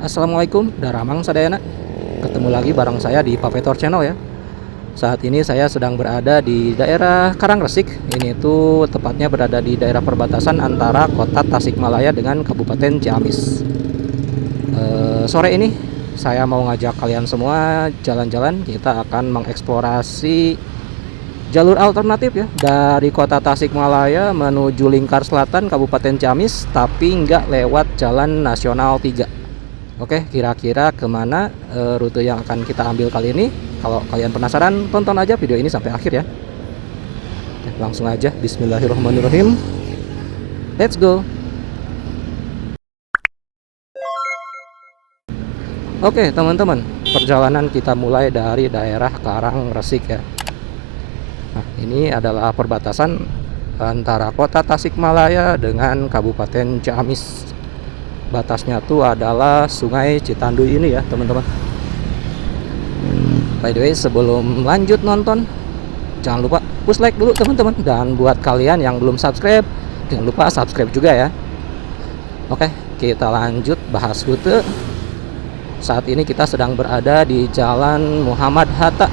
Assalamualaikum, Daramang Sadayana. Ketemu lagi bareng saya di Papetor Channel ya. Saat ini saya sedang berada di daerah Karangresik. Ini tuh tepatnya berada di daerah perbatasan antara kota Tasikmalaya dengan Kabupaten Ciamis. Sore ini saya mau ngajak kalian semua jalan-jalan. Kita akan mengeksplorasi jalur alternatif ya dari kota Tasikmalaya menuju Lingkar Selatan Kabupaten Ciamis, tapi nggak lewat Jalan Nasional 3. Oke, kira-kira kemana rute yang akan kita ambil kali ini? Kalau kalian penasaran, tonton aja video ini sampai akhir ya. Oke, langsung aja, bismillahirrahmanirrahim. Let's go. Oke teman-teman, perjalanan kita mulai dari daerah Karangresik ya. Nah, ini adalah perbatasan antara kota Tasikmalaya dengan Kabupaten Ciamis. Batasnya tuh adalah Sungai Citanduy ini ya teman-teman. By the way, sebelum lanjut nonton, jangan lupa push like dulu teman-teman. Dan buat kalian yang belum subscribe, jangan lupa subscribe juga ya. Oke, kita lanjut bahas rute. Saat ini kita sedang berada di Jalan Muhammad Hatta.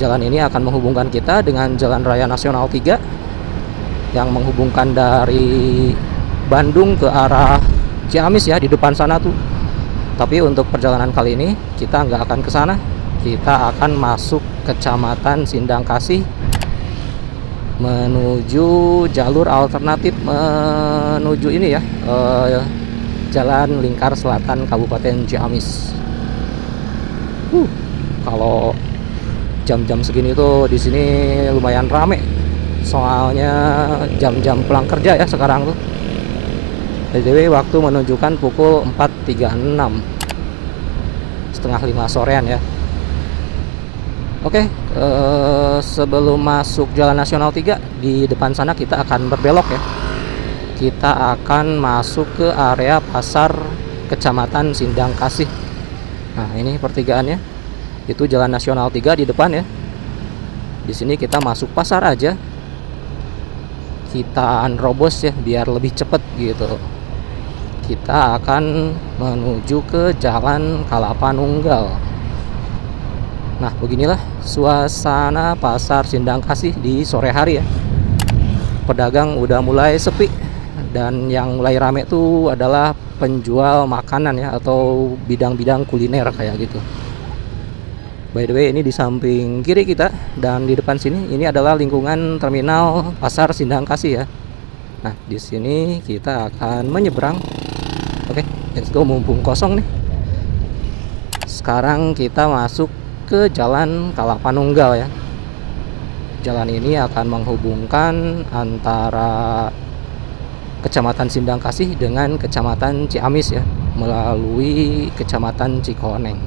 Jalan ini akan menghubungkan kita dengan Jalan Raya Nasional 3 yang menghubungkan dari Bandung ke arah Ciamis ya, di depan sana tuh. Tapi untuk perjalanan kali ini kita nggak akan ke sana. Kita akan masuk Kecamatan Sindang Kasih menuju jalur alternatif menuju ini ya, Jalan Lingkar Selatan Kabupaten Ciamis. Kalau jam-jam segini tuh di sini lumayan rame. Soalnya jam-jam pulang kerja ya sekarang tuh. BTW waktu menunjukkan pukul 4.36, setengah 5 sorean ya. Oke, sebelum masuk Jalan Nasional 3, di depan sana kita akan berbelok ya. Kita akan masuk ke area pasar Kecamatan Sindang Kasih. Nah, ini pertigaannya. Itu Jalan Nasional 3 di depan ya. Di sini kita masuk pasar aja. Kita unrobos ya biar lebih cepet gitu. Kita akan menuju ke Jalan Kalapanunggal. Nah, beginilah suasana pasar Sindang Kasih di sore hari ya. Pedagang udah mulai sepi, dan yang mulai rame tuh adalah penjual makanan ya, atau bidang-bidang kuliner kayak gitu. By the way, ini di samping kiri kita dan di depan sini ini adalah lingkungan terminal pasar Sindang Kasih ya. Nah, di sini kita akan menyeberang. Oke, let's go, mumpung kosong nih. Sekarang kita masuk ke Jalan Kalapanunggal ya. Jalan ini akan menghubungkan antara Kecamatan Sindang Kasih dengan Kecamatan Ciamis ya, melalui Kecamatan Cikoneng.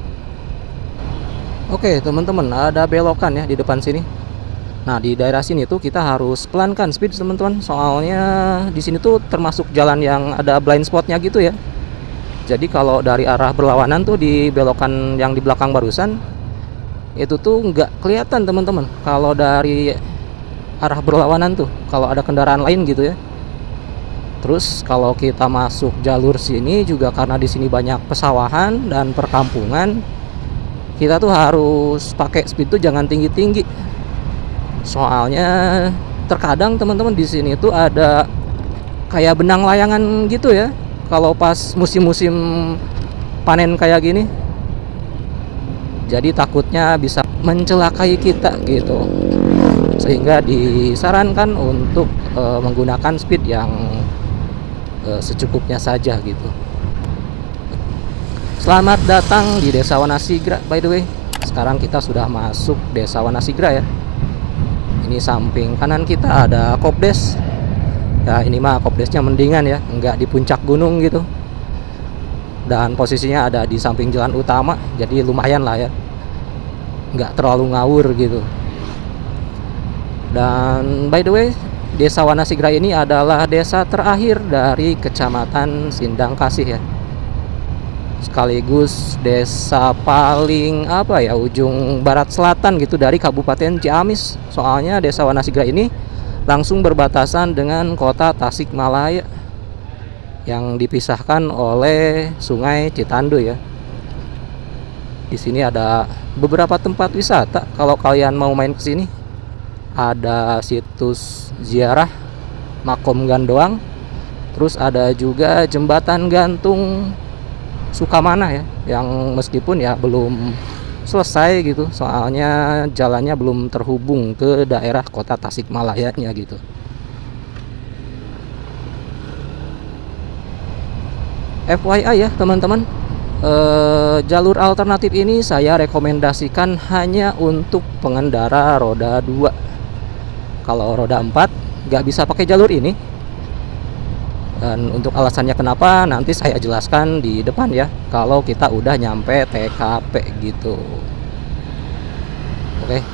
Oke teman-teman, ada belokan ya di depan sini. Nah, di daerah sini tuh kita harus pelankan speed teman-teman. Soalnya di sini tuh termasuk jalan yang ada blind spotnya gitu ya. Jadi kalau dari arah berlawanan tuh di belokan yang di belakang barusan, itu tuh nggak kelihatan teman-teman. Kalau dari arah berlawanan tuh, kalau ada kendaraan lain gitu ya. Terus kalau kita masuk jalur sini juga, karena di sini banyak pesawahan dan perkampungan, kita tuh harus pakai speed tuh jangan tinggi-tinggi. Soalnya terkadang teman-teman di sini tuh ada kayak benang layangan gitu ya. Kalau pas musim-musim panen kayak gini, jadi takutnya bisa mencelakai kita gitu. Sehingga disarankan untuk menggunakan speed yang secukupnya saja gitu. Selamat datang di Desa Wanasigra by the way. Sekarang kita sudah masuk Desa Wanasigra ya. Ini samping kanan kita ada Kopdes. Ya, ini mah Kopdesnya mendingan ya, nggak di puncak gunung gitu. Dan posisinya ada di samping jalan utama, jadi lumayan lah ya, nggak terlalu ngawur gitu. Dan by the way, Desa Wanasigra ini adalah desa terakhir dari Kecamatan Sindang Kasih ya. Sekaligus desa paling ujung barat selatan gitu dari Kabupaten Ciamis. Soalnya Desa Wanasigra ini langsung berbatasan dengan kota Tasikmalaya. yang dipisahkan oleh Sungai Citanduy ya. Di sini ada beberapa tempat wisata kalau kalian mau main ke sini. Ada situs ziarah Makom Gandoang, terus ada juga jembatan gantung Sukamana ya, yang meskipun ya belum selesai gitu, soalnya jalannya belum terhubung ke daerah kota Tasikmalayanya gitu. FYI ya teman-teman, jalur alternatif ini saya rekomendasikan hanya untuk pengendara roda 2. Kalau roda 4 nggak bisa pakai jalur ini. Dan untuk alasannya kenapa nanti saya jelaskan di depan ya, kalau kita udah nyampe TKP gitu. Oke,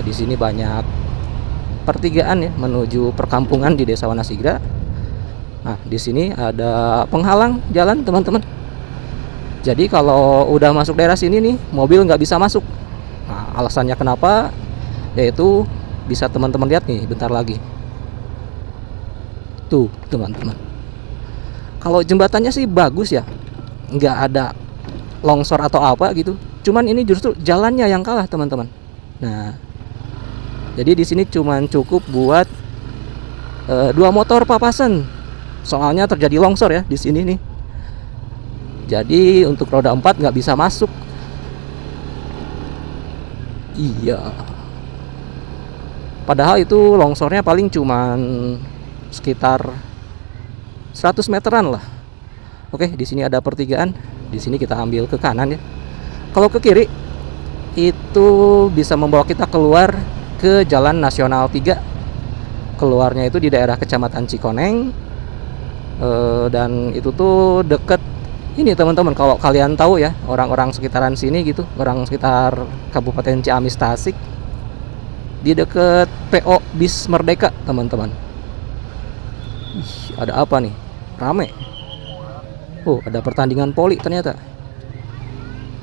di sini banyak pertigaan ya menuju perkampungan di Desa Wanasigra. Nah, di sini ada penghalang jalan teman-teman. Jadi kalau udah masuk daerah sini nih, mobil nggak bisa masuk. Nah, alasannya kenapa? Yaitu bisa teman-teman lihat nih bentar lagi. Tuh teman-teman, kalau jembatannya sih bagus ya, nggak ada longsor atau apa gitu. Cuman ini justru jalannya yang kalah teman-teman. Nah, jadi di sini cuman cukup buat 2 motor papasan. Soalnya terjadi longsor ya di sini nih. Jadi untuk roda 4 nggak bisa masuk. Iya. Padahal itu longsornya paling cuman sekitar 100 meteran lah. Oke, di sini ada pertigaan. Di sini kita ambil ke kanan ya. Kalau ke kiri itu bisa membawa kita keluar ke Jalan Nasional 3. Keluarnya itu di daerah Kecamatan Cikoneng. Dan itu tuh deket ini teman-teman, kalau kalian tahu ya, orang-orang sekitaran sini gitu, orang sekitar Kabupaten Ciamis Tasik, di deket PO Bis Merdeka teman-teman. Ih, ada apa nih? Rame. Oh, ada pertandingan voli ternyata.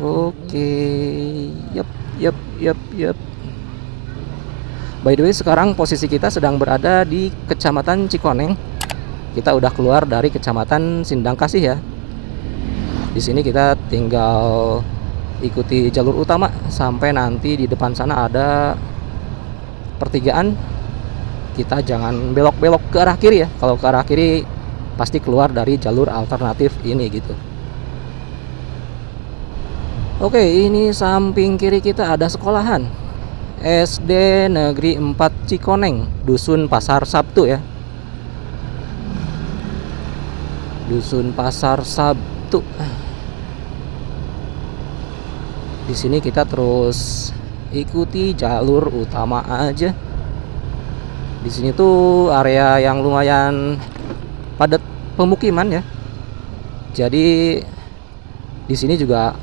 Oke. Yap. By the way, sekarang posisi kita sedang berada di Kecamatan Cikoneng. Kita udah keluar dari Kecamatan Sindang Kasih ya. Di sini kita tinggal ikuti jalur utama sampai nanti di depan sana ada pertigaan. Kita jangan belok-belok ke arah kiri ya. Kalau ke arah kiri pasti keluar dari jalur alternatif ini gitu. Oke, ini samping kiri kita ada sekolahan SD Negeri 4 Cikoneng, Dusun Pasar Sabtu ya. Dusun Pasar Sabtu. Di sini kita terus ikuti jalur utama aja. Di sini tuh area yang lumayan padat pemukiman ya. Jadi di sini juga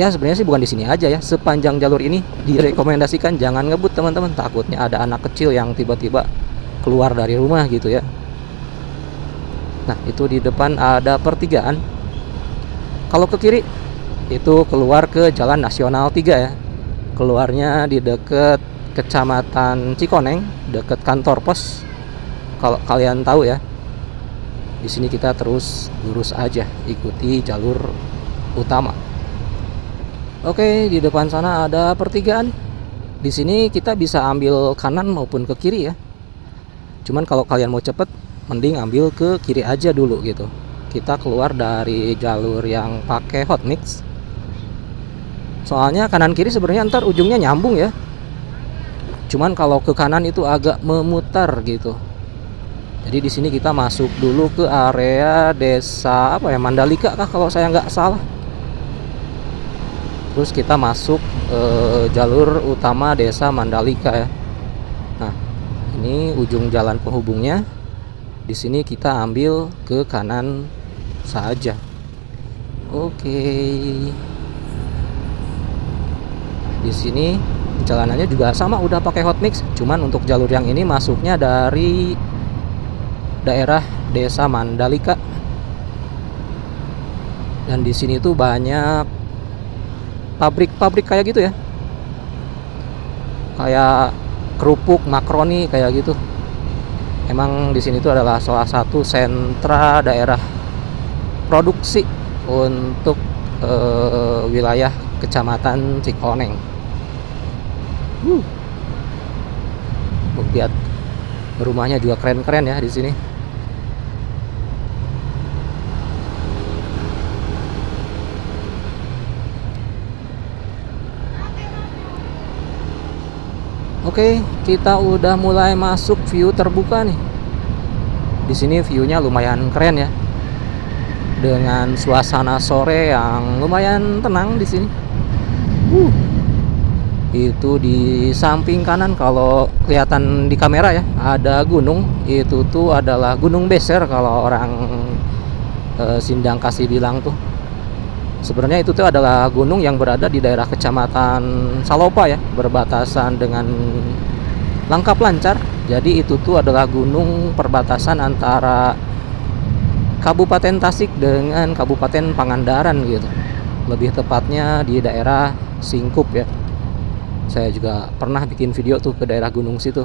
ya, sebenarnya sih bukan di sini aja ya, sepanjang jalur ini direkomendasikan jangan ngebut teman-teman, takutnya ada anak kecil yang tiba-tiba keluar dari rumah gitu ya. Nah, itu di depan ada pertigaan. Kalau ke kiri itu keluar ke Jalan Nasional 3 ya. Keluarnya di deket Kecamatan Cikoneng, deket kantor pos. Kalau kalian tahu ya. Di sini kita terus lurus aja, ikuti jalur utama. Oke, di depan sana ada pertigaan. Di sini kita bisa ambil kanan maupun ke kiri ya. Cuman kalau kalian mau cepet, mending ambil ke kiri aja dulu gitu. Kita keluar dari jalur yang pakai hot mix. Soalnya kanan kiri sebenarnya ntar ujungnya nyambung ya. Cuman kalau ke kanan itu agak memutar gitu. Jadi di sini kita masuk dulu ke area desa apa ya, Mandalika kah kalau saya nggak salah. Terus kita masuk jalur utama desa Mandalika ya. Nah, ini ujung jalan penghubungnya. Di sini kita ambil ke kanan saja. Oke. Di sini jalanannya juga sama, udah pakai hot mix. Cuman untuk jalur yang ini masuknya dari daerah desa Mandalika. Dan di sini tuh banyak pabrik-pabrik kayak gitu ya. Kayak kerupuk, makaroni kayak gitu. Emang di sini tuh adalah salah satu sentra daerah produksi untuk wilayah Kecamatan Cikoneng. Lihat rumahnya juga keren-keren ya di sini. Oke, kita udah mulai masuk view terbuka nih. Di sini view-nya lumayan keren ya. Dengan suasana sore yang lumayan tenang di sini. Itu di samping kanan kalau kelihatan di kamera ya, ada gunung. Itu tuh adalah Gunung Beser kalau orang Sindang kasih bilang tuh. Sebenarnya itu tuh adalah gunung yang berada di daerah Kecamatan Salopa ya, berbatasan dengan Langkap Lancar. Jadi itu tuh adalah gunung perbatasan antara Kabupaten Tasik dengan Kabupaten Pangandaran gitu. Lebih tepatnya di daerah Singkup ya. Saya juga pernah bikin video tuh ke daerah gunung situ.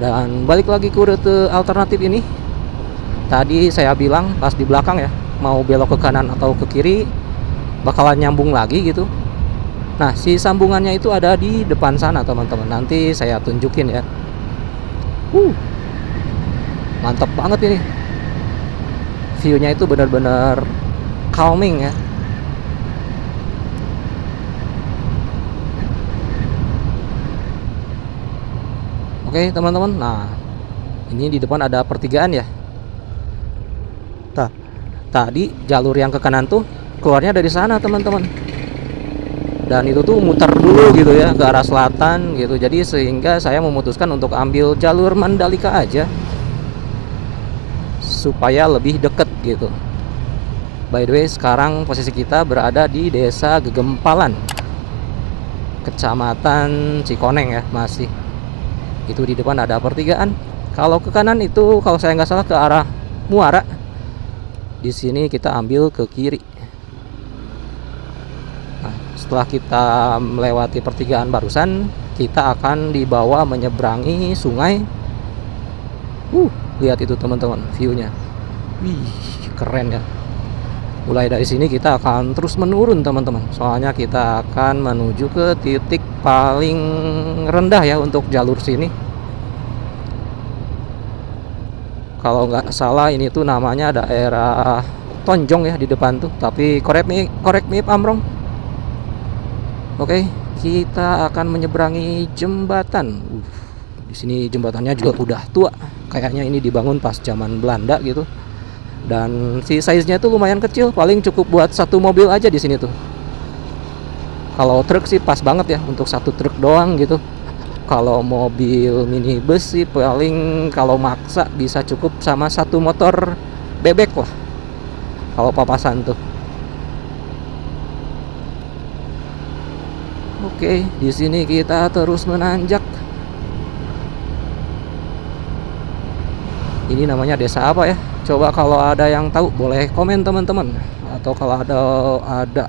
Dan balik lagi ke rute alternatif ini. Tadi saya bilang pas di belakang ya, mau belok ke kanan atau ke kiri bakalan nyambung lagi gitu. Nah, si sambungannya itu ada di depan sana teman-teman. Nanti saya tunjukin ya. Mantap banget ini. View-nya itu benar-benar calming ya. Oke teman-teman, nah ini di depan ada pertigaan ya. Tadi jalur yang ke kanan tuh keluarnya dari sana teman-teman. Dan itu tuh muter dulu gitu ya ke arah selatan gitu. Jadi sehingga saya memutuskan untuk ambil jalur Mandalika aja supaya lebih deket gitu. By the way, sekarang posisi kita berada di Desa Gegempalan, Kecamatan Cikoneng ya masih. Itu di depan ada pertigaan. Kalau ke kanan itu kalau saya nggak salah ke arah Muara. Di sini kita ambil ke kiri. Nah, setelah kita melewati pertigaan barusan, kita akan dibawa menyeberangi sungai. Lihat itu teman-teman, view-nya. Wih, keren ya. Mulai dari sini kita akan terus menurun teman-teman. Soalnya kita akan menuju ke titik paling rendah ya untuk jalur sini. Kalau nggak salah ini tuh namanya daerah Tonjong ya di depan tuh. Tapi correct me if I'm wrong. Oke, kita akan menyeberangi jembatan. Di sini jembatannya juga udah tua. Kayaknya ini dibangun pas zaman Belanda gitu. Dan si size-nya tuh lumayan kecil, paling cukup buat satu mobil aja di sini tuh. Kalau truk sih pas banget ya untuk satu truk doang gitu. Kalau mobil minibus sih paling kalau maksa bisa cukup sama satu motor bebek lah. Kalau papasan tuh. Oke, di sini kita terus menanjak. Ini namanya desa apa ya? Coba kalau ada yang tahu boleh komen teman-teman. Atau kalau ada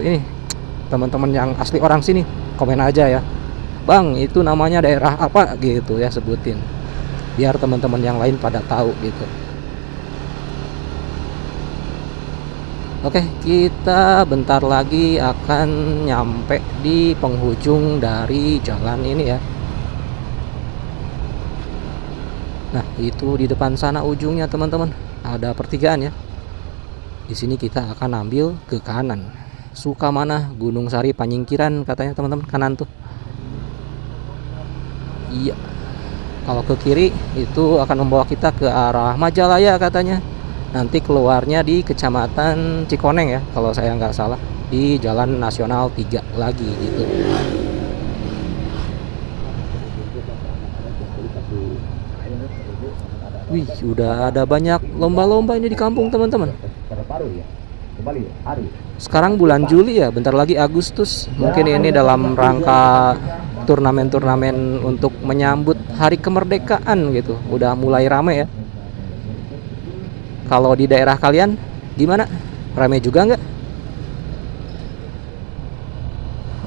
ini teman-teman yang asli orang sini, komen aja ya. Bang, itu namanya daerah apa gitu ya, sebutin. Biar teman-teman yang lain pada tahu gitu. Oke, kita bentar lagi akan nyampe di penghujung dari jalan ini ya. Nah, itu di depan sana ujungnya teman-teman. Ada pertigaan ya. Di sini kita akan ambil ke kanan. Sukamana, Gunung Sari, Panyingkiran katanya teman-teman, kanan tuh. Iya. Kalau ke kiri itu akan membawa kita ke arah Majalaya katanya. Nanti keluarnya di Kecamatan Cikoneng ya, kalau saya nggak salah. Di Jalan Nasional 3 lagi gitu. Wih, udah ada banyak lomba-lomba ini di kampung teman-teman. Sekarang bulan Juli ya, bentar lagi Agustus. Mungkin ini dalam rangka turnamen-turnamen untuk menyambut hari kemerdekaan gitu. Udah mulai rame ya. Kalau di daerah kalian gimana? Rame juga nggak?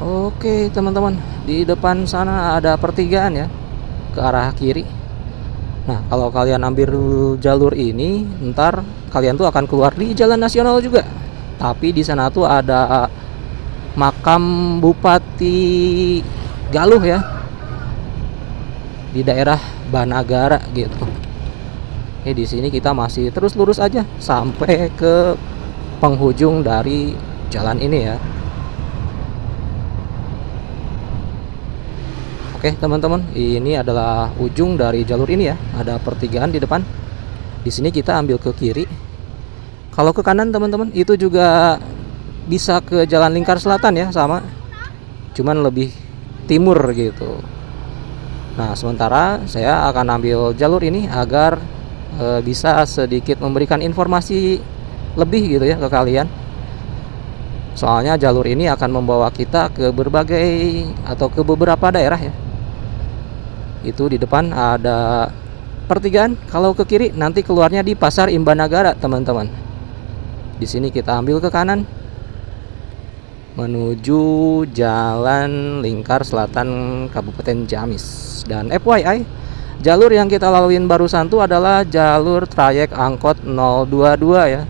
Oke teman-teman, di depan sana ada pertigaan ya, ke arah kiri. Nah, kalau kalian ambil jalur ini, ntar kalian tuh akan keluar di jalan nasional juga. Tapi di sana tuh ada makam Bupati Galuh ya, di daerah Banagara gitu. Di sini kita masih terus lurus aja sampai ke penghujung dari jalan ini ya. Oke teman-teman, ini adalah ujung dari jalur ini ya. Ada pertigaan di depan. Di sini kita ambil ke kiri. Kalau ke kanan teman-teman, itu juga bisa ke Jalan Lingkar Selatan ya, sama. Cuman lebih timur gitu. Nah, sementara saya akan ambil jalur ini agar bisa sedikit memberikan informasi lebih gitu ya ke kalian. Soalnya jalur ini akan membawa kita ke berbagai atau ke beberapa daerah ya. Itu di depan ada pertigaan. Kalau ke kiri nanti keluarnya di Pasar Imbanagara teman-teman. Di sini kita ambil ke kanan menuju Jalan Lingkar Selatan Kabupaten Ciamis. Dan FYI, jalur yang kita laluin barusan itu adalah jalur trayek angkot 022 ya,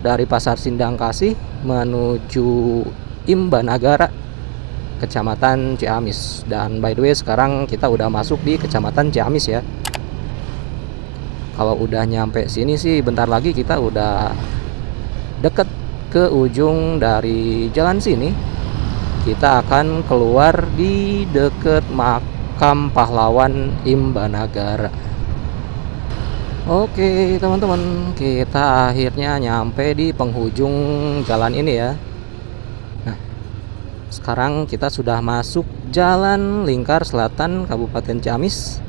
dari Pasar Sindang Kasih menuju Imbanagara, Kecamatan Ciamis. Dan by the way sekarang kita udah masuk di Kecamatan Ciamis ya. Kalau udah nyampe sini sih bentar lagi kita udah deket ke ujung dari jalan sini. Kita akan keluar di deket makam pahlawan Imbanagara. Oke teman-teman, kita akhirnya nyampe di penghujung jalan ini ya. Nah, sekarang kita sudah masuk Jalan Lingkar Selatan Kabupaten Ciamis.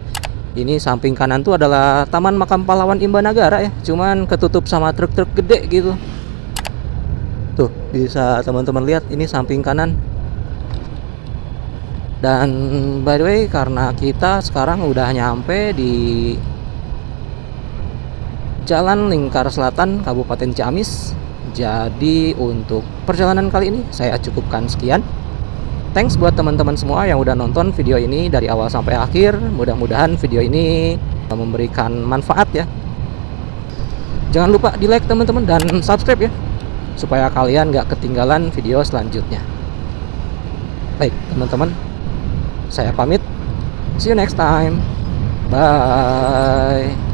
Ini samping kanan tuh adalah Taman Makam Pahlawan Imbanagara ya. Cuman ketutup sama truk-truk gede gitu. Tuh, bisa teman-teman lihat ini samping kanan. Dan by the way, karena kita sekarang udah nyampe di Jalan Lingkar Selatan Kabupaten Ciamis, jadi untuk perjalanan kali ini saya cukupkan sekian. Thanks buat teman-teman semua yang udah nonton video ini dari awal sampai akhir. Mudah-mudahan video ini memberikan manfaat ya. Jangan lupa di like teman-teman dan subscribe ya, supaya kalian gak ketinggalan video selanjutnya. Baik teman-teman, saya pamit. See you next time. Bye.